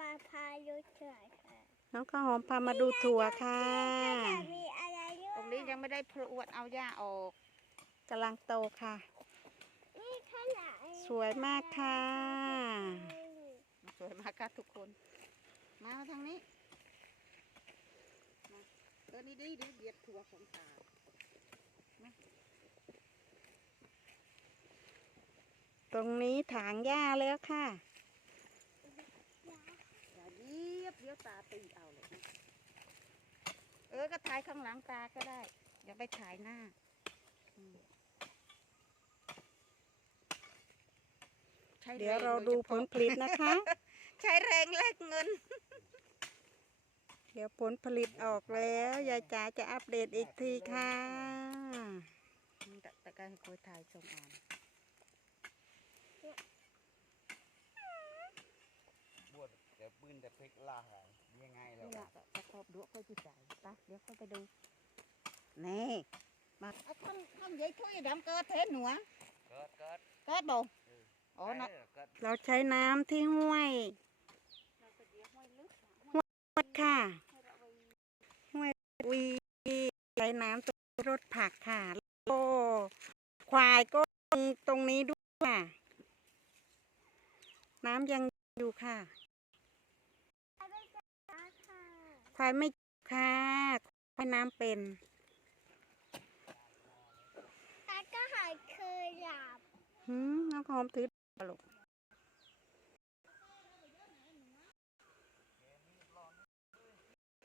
มาพายุเฉยค่ะน้องข้าวหอมพามาดูถั่วค่ะมีอะไรด้วตรงนี้ยังไม่ได้พรวดเอาหญ้าออกกำลังโตค่ะ นี่ข้างหลังสวยมากค่ะ สวยมากค่ะทุกคน มาทางนี้มาเออนี่ดีดีเบียดถั่วของตาตรงนี้ถางหญ้าแล้วค่ะ อย่าเยียบเดี๋ยว ตาตีเอาเลยนะเออก็ถ่ายข้างหลังตาก็ได้ อย่าไปถ่ายหน้าอืมใช้เดี๋ยวแงเราโดูผลผลิตนะคะ ใช้แรงแลกเงิน เดี๋ยวผลผลิตออกแล้ว ยายจ๋าจะอัปเดตอีกทีค่ะ แต่แต่ก็ให้คุยถ่ายชมอ่อน บวชเดี๋ยวปืน แต่เพกลาหายยังไงแล้วนี่แหวะละประกอบด้วยค่อยผู้ใจปะเดี๋ยวค่อยไปดูนี่มาเอาท่อนท่อนใหญ่ถ้วยดำเกิดเทนหนัวเกิดเกิดเกิดบ่อ๋อเอเนาะอเกิดเราใช้น้ำที่ห้วยวัดค่ะห้วยวีใช้น้ำตัวรถผักค่ะโอ้ควายก็มีตรงนี้ด้วยค่ะ น้ำยังอยู่ค่ะค่ะ ควายไม่ค่ะควายน้ำเป็นแล้วก็หายคืนหลับหืมน้องหอมถือตลก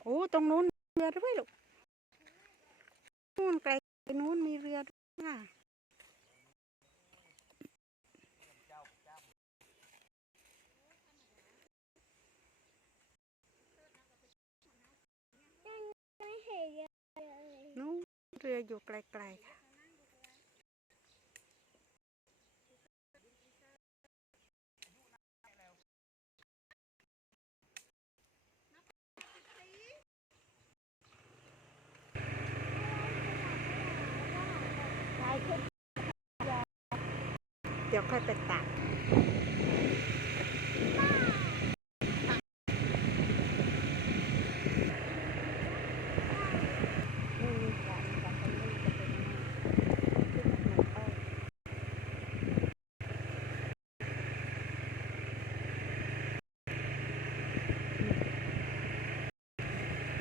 โอ้ตรงนู้นเรือด้วยลูกนู่นไกลนู้นมีเรือด้วยค่ะ ไม่เห็นเลย นู้น เรืออยู่ไกลๆค่ะ เดี๋ยวค่อยไปตัก นี่นี่การการตรงนี้จะเป็นยังไงคือมันเหมือนอ้อย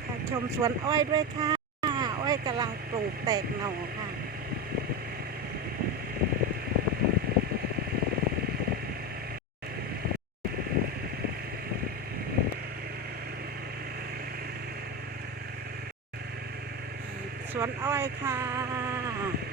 ค่ะ ชมสวนอ้อยด้วยค่ะ อ้อยกำลังปลูกแตกหน่อค่ะ สวนอ้อยค่ะ